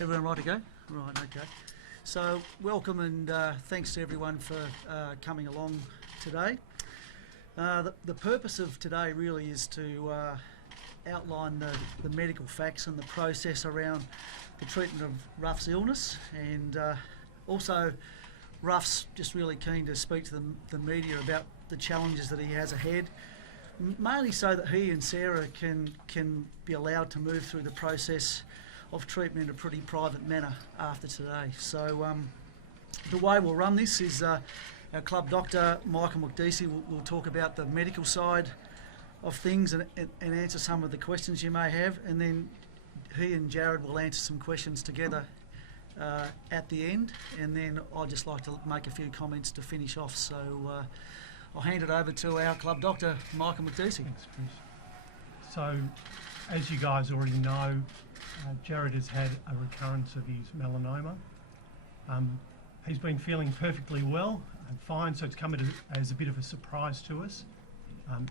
Everyone right to go? Right, okay. So welcome and thanks to everyone for coming along today. The purpose of today really is to outline the medical facts and the process around the treatment of Rough's illness, and also Rough's just really keen to speak to the media about the challenges that he has ahead, mainly so that he and Sarah can be allowed to move through the process of treatment in a pretty private manner after today. So the way we'll run this is our club doctor, Michael McDeasy, will talk about the medical side of things and answer some of the questions you may have, and then he and Jarryd will answer some questions together at the end, and then I'd just like to make a few comments to finish off. So I'll hand it over to our club doctor, Michael McDeasy. Thanks, Chris. So, as you guys already know, Jarryd has had a recurrence of his melanoma. He's been feeling perfectly well and fine, so it's come as a bit of a surprise to us.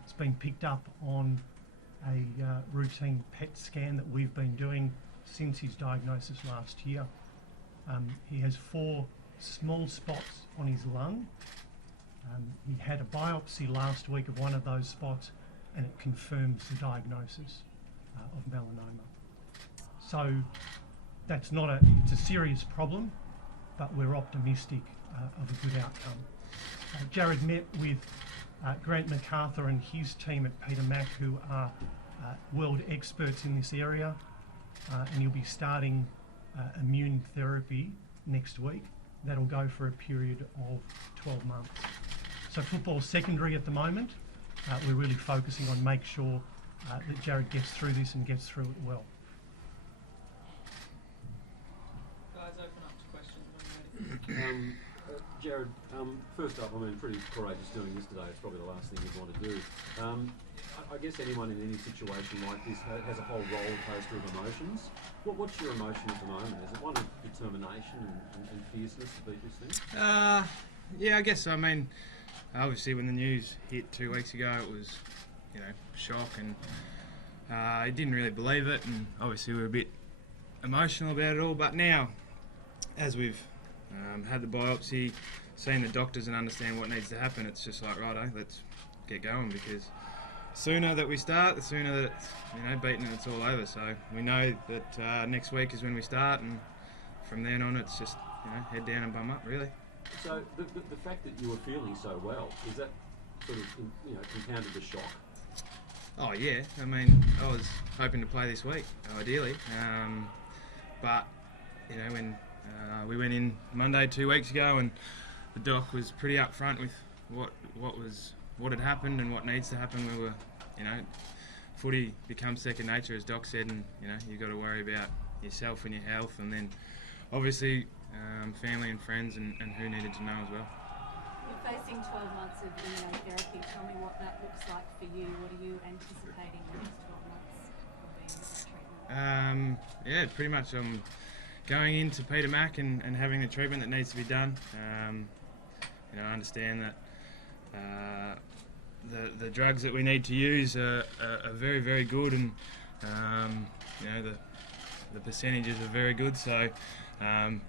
It's been picked up on a routine PET scan that we've been doing since his diagnosis last year. He has 4 small spots on his lung. He had a biopsy last week of one of those spots, and it confirms the diagnosis of melanoma. So that's it's a serious problem, but we're optimistic of a good outcome. Jarryd met with Grant MacArthur and his team at Peter Mac, who are world experts in this area, and he'll be starting immune therapy next week. That'll go for a period of 12 months. So football's secondary at the moment. We're really focusing on make sure that Jarryd gets through this and gets through it well. Guys, open up to questions when you're ready. Jarryd, first up, pretty courageous doing this today. It's probably the last thing you'd want to do. I guess anyone in any situation like this has a whole roller coaster of emotions. What's your emotion at the moment? Is it one of determination and fierceness to beat this thing? Yeah, I guess so. Obviously when the news hit 2 weeks ago, it was, shock, and I didn't really believe it, and obviously we were a bit emotional about it all. But now, as we've had the biopsy, seen the doctors and understand what needs to happen, it's just like, righto, let's get going, because the sooner that we start, the sooner that it's beaten and it's all over. So we know that next week is when we start, and from then on it's just head down and bum up, really. So the fact that you were feeling so well, is that sort of compounded the shock? Oh yeah, I was hoping to play this week, ideally, but when we went in Monday 2 weeks ago, and the doc was pretty upfront with what had happened and what needs to happen. We were, footy becomes second nature, as Doc said, and you've got to worry about yourself and your health, and then obviously family and friends and who needed to know as well. You're facing 12 months of immunotherapy. Tell me what that looks like for you. What are you anticipating the next 12 months will be with that treatment? Yeah, pretty much I'm going into Peter Mac and having the treatment that needs to be done. I understand that the drugs that we need to use are very, very good, and the percentages are very good. So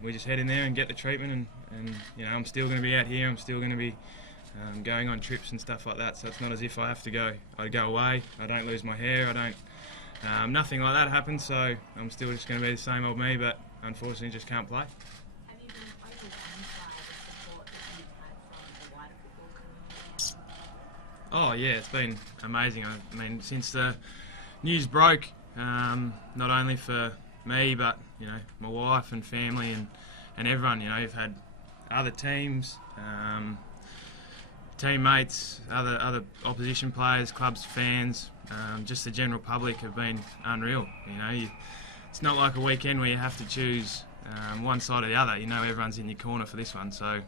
we just head in there and get the treatment, and I'm still going to be out here. I'm still going to be going on trips and stuff like that. So it's not as if I go away. I don't lose my hair. I don't. Nothing like that happens. So I'm still just going to be the same old me, but unfortunately just can't play. Have you been overwhelmed by the support that you've had from the wider football community? Oh yeah, it's been amazing. Since the news broke, not only for me, but my wife and family and everyone. You've had other teams, teammates, other opposition players, clubs, fans, just the general public have been unreal. It's not like a weekend where you have to choose one side or the other. Everyone's in your corner for this one. So,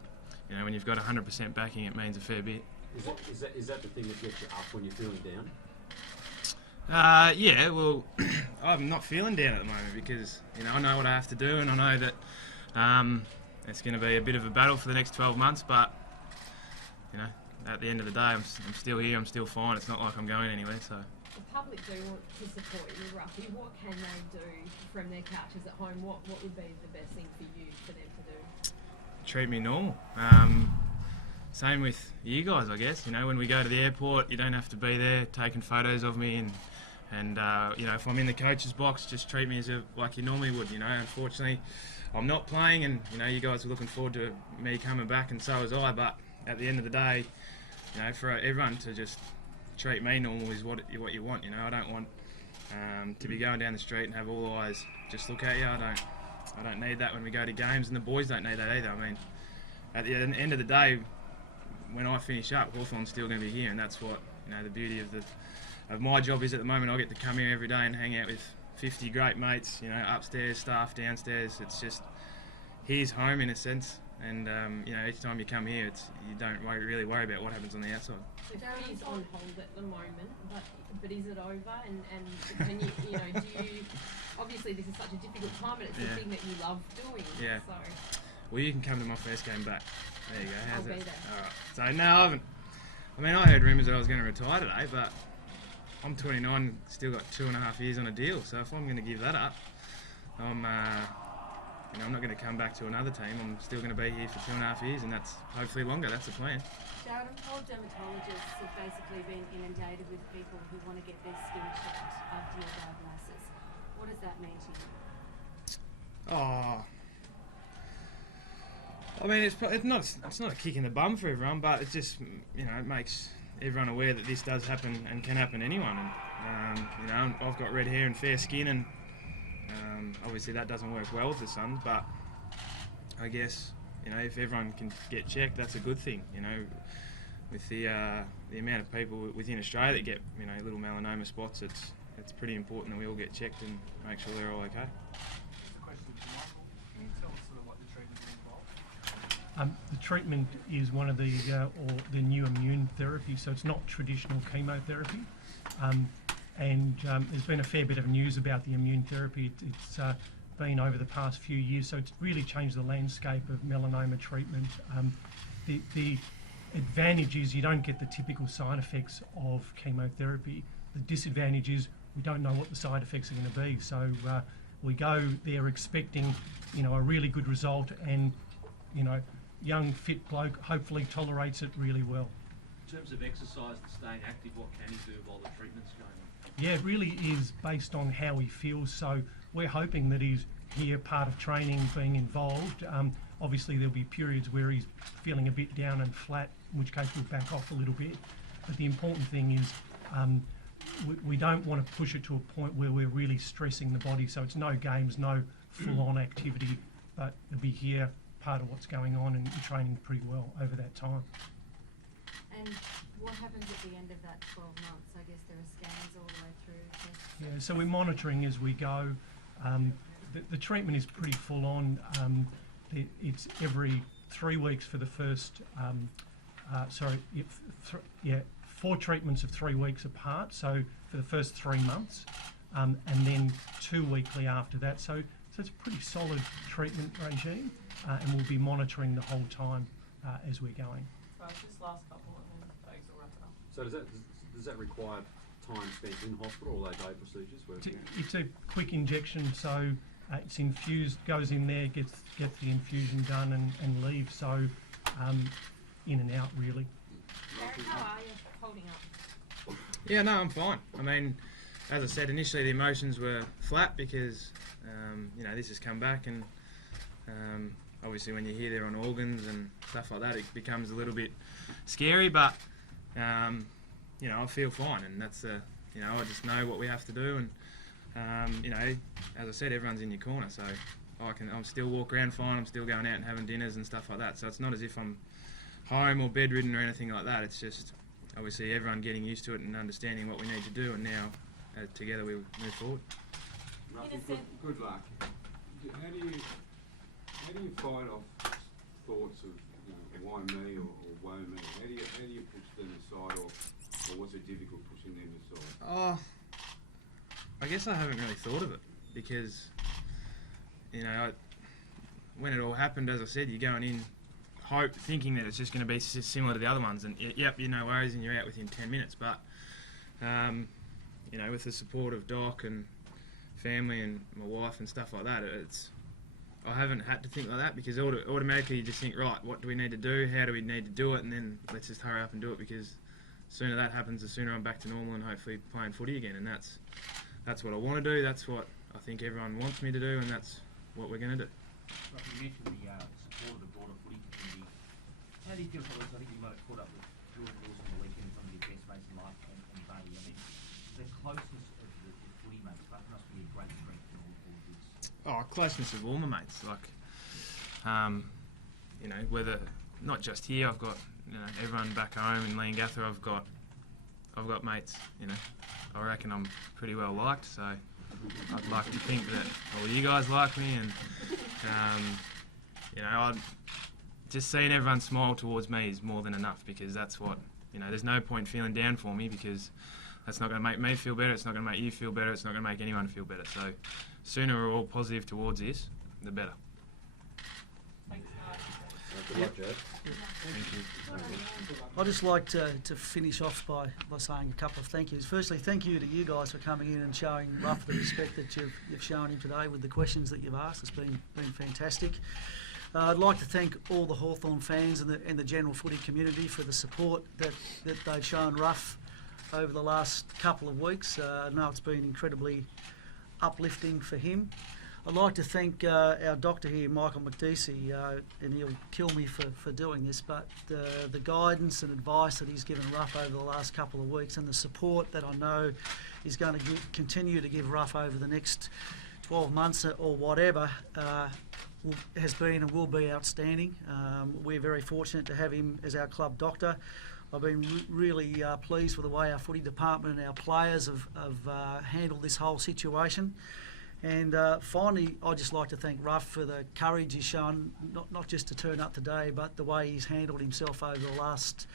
when you've got 100% backing, it means a fair bit. Is that the thing that gets you up when you're feeling down? Yeah, well, I'm not feeling down at the moment because I know what I have to do, and I know that it's going to be a bit of a battle for the next 12 months. But at the end of the day, I'm still here. I'm still fine. It's not like I'm going anywhere. So The public do want to support you, Roughy. What can they do from their couches at home, what would be the best thing for them to do? Treat me normal. Same with you guys, I guess. You know, when we go to the airport, you don't have to be there taking photos of me, and you know, if I'm in the coach's box, just treat me like you normally would. You know, unfortunately, I'm not playing, and you know, you guys are looking forward to me coming back, and so was I. But at the end of the day, you know, for everyone to just treat me normal is what you want. You know, I don't want to be going down the street and have all eyes just look at you. I don't need that when we go to games, and the boys don't need that either. I mean, at the end of the day, when I finish up, Hawthorn's still going to be here, and that's what, you know, the beauty of my job is at the moment. I get to come here every day and hang out with 50 great mates, you know, upstairs, staff, downstairs. It's just, here's home in a sense, and you know, each time you come here, you don't really worry about what happens on the outside. So Jarryd is on hold at the moment, but is it over? And can you know, do you, obviously this is such a difficult time, and it's the thing that you love doing. Yeah. So. Well, you can come to my first game back. There you go. How's I'll that? be there. All right. So no, I haven't. I mean, I heard rumours that I was going to retire today, but I'm 29, still got 2.5 years on a deal. So if I'm going to give that up, I'm not going to come back to another team. I'm still going to be here for 2.5 years, and that's hopefully longer. That's the plan. Jarryd, I'm told dermatologists have basically been inundated with people who want to get their skin checked after your diagnosis. What does that mean to you? Oh, I mean, it's not a kick in the bum for everyone, but it just, you know, it makes everyone aware that this does happen and can happen to anyone. And you know, I've got red hair and fair skin, and obviously that doesn't work well with the sun. But I guess, you know, if everyone can get checked, that's a good thing. You know, with the amount of people within Australia that get, you know, little melanoma spots, it's pretty important that we all get checked and make sure they're all okay. The treatment is one of the new immune therapy, so it's not traditional chemotherapy. There's been a fair bit of news about the immune therapy. It's been over the past few years, so it's really changed the landscape of melanoma treatment. The advantage is you don't get the typical side effects of chemotherapy. The disadvantage is we don't know what the side effects are going to be. So we go there expecting, you know, a really good result, and you know, young fit bloke hopefully tolerates it really well. In terms of exercise and staying active, what can he do while the treatment's going on? Yeah, it really is based on how he feels. So we're hoping that he's here, part of training, being involved. Obviously there'll be periods where he's feeling a bit down and flat, in which case we'll back off a little bit. But the important thing is we don't want to push it to a point where we're really stressing the body. So it's no games, no full-on activity, but he'll be here, part of what's going on, and training pretty well over that time. And what happens at the end of that 12 months? I guess there are scans all the way through, tests. Yeah, so we're monitoring as we go. The treatment is pretty full on. It's every 3 weeks for the first, 4 treatments of 3 weeks apart, so for the first 3 months, and then 2 weekly after that. So it's a pretty solid treatment regime, and we'll be monitoring the whole time as we're going. Right, this last couple and then Dave's will wrap it up. So does that require time spent in hospital, or are they day procedures? It's a quick injection, so it's infused, goes in there, gets the infusion done, and leaves. So in and out really. Jarryd, how are you holding up? Yeah, no, I'm fine. I mean, as I said, initially the emotions were flat because, you know, this has come back, and obviously when you hear they're on organs and stuff like that, it becomes a little bit scary, but, you know, I feel fine, and that's, you know, I just know what we have to do, and, you know, as I said, everyone's in your corner, so I'm still walk around fine, I'm still going out and having dinners and stuff like that, so it's not as if I'm home or bedridden or anything like that. It's just obviously everyone getting used to it and understanding what we need to do, and now together we move forward. Ruffy, good luck. How do you fight off thoughts of, you know, why me or woe me? How do you push them aside, or was it difficult pushing them aside? I guess I haven't really thought of it because, you know, when it all happened, as I said, you're going in thinking that it's just going to be similar to the other ones, and yep, you know, worries, and you're out within 10 minutes. But you know, with the support of Doc and family and my wife and stuff like that, I haven't had to think like that, because automatically you just think, right, what do we need to do? How do we need to do it? And then let's just hurry up and do it, because the sooner that happens, the sooner I'm back to normal and hopefully playing footy again. And that's what I want to do. That's what I think everyone wants me to do, and that's what we're going to do. Like you mentioned the support of the broader footy community. How do you feel for this? I think you might have caught up with Jordan Lewis on the weekend, some of your best mates in life, and Buddy. I mean, the closeness of the footy mates, that must be a great strength in all of this. Oh, closeness of all my mates. Like, you know, whether not just here, I've got, you know, everyone back home in Leongatha. I've got mates. You know, I reckon I'm pretty well liked. So I'd like to think that all you guys like me, and you know, just seeing everyone smile towards me is more than enough, because that's what, you know, there's no point feeling down for me, because that's not going to make me feel better, it's not going to make you feel better, it's not going to make anyone feel better. So sooner we're all positive towards this, the better. Good luck, Jarryd. Thank you. I'd just like to finish off by saying a couple of thank yous. Firstly, thank you to you guys for coming in and showing Rough the respect that you've shown him today with the questions that you've asked. It's been fantastic. I'd like to thank all the Hawthorn fans and the general footy community for the support that they've shown Rough over the last couple of weeks. I know it's been incredibly uplifting for him. I'd like to thank our doctor here, Michael McDeasy, and he'll kill me for doing this, but the guidance and advice that he's given Rough over the last couple of weeks, and the support that I know he's going to continue to give Rough over the next 12 months or whatever, has been and will be outstanding. We're very fortunate to have him as our club doctor. I've been really pleased with the way our footy department and our players have handled this whole situation. And finally, I'd just like to thank Rough for the courage he's shown, not just to turn up today, but the way he's handled himself over the last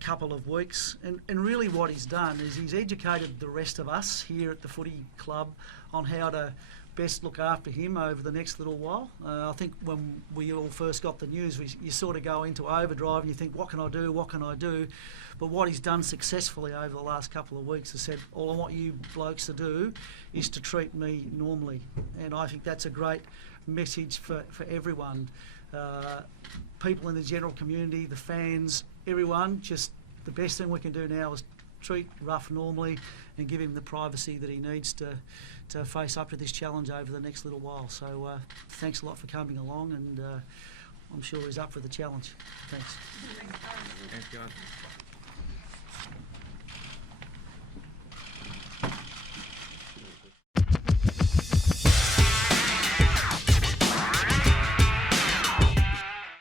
couple of weeks. And really what he's done is he's educated the rest of us here at the footy club on how to best look after him over the next little while. I think when we all first got the news, you sort of go into overdrive and you think, what can I do, what can I do? But what he's done successfully over the last couple of weeks has said, all I want you blokes to do is to treat me normally. And I think that's a great message for everyone. People in the general community, the fans, everyone, just the best thing we can do now is treat Rough normally and give him the privacy that he needs to face up to this challenge over the next little while. So thanks a lot for coming along, and I'm sure he's up for the challenge. Thanks. Thanks, guys.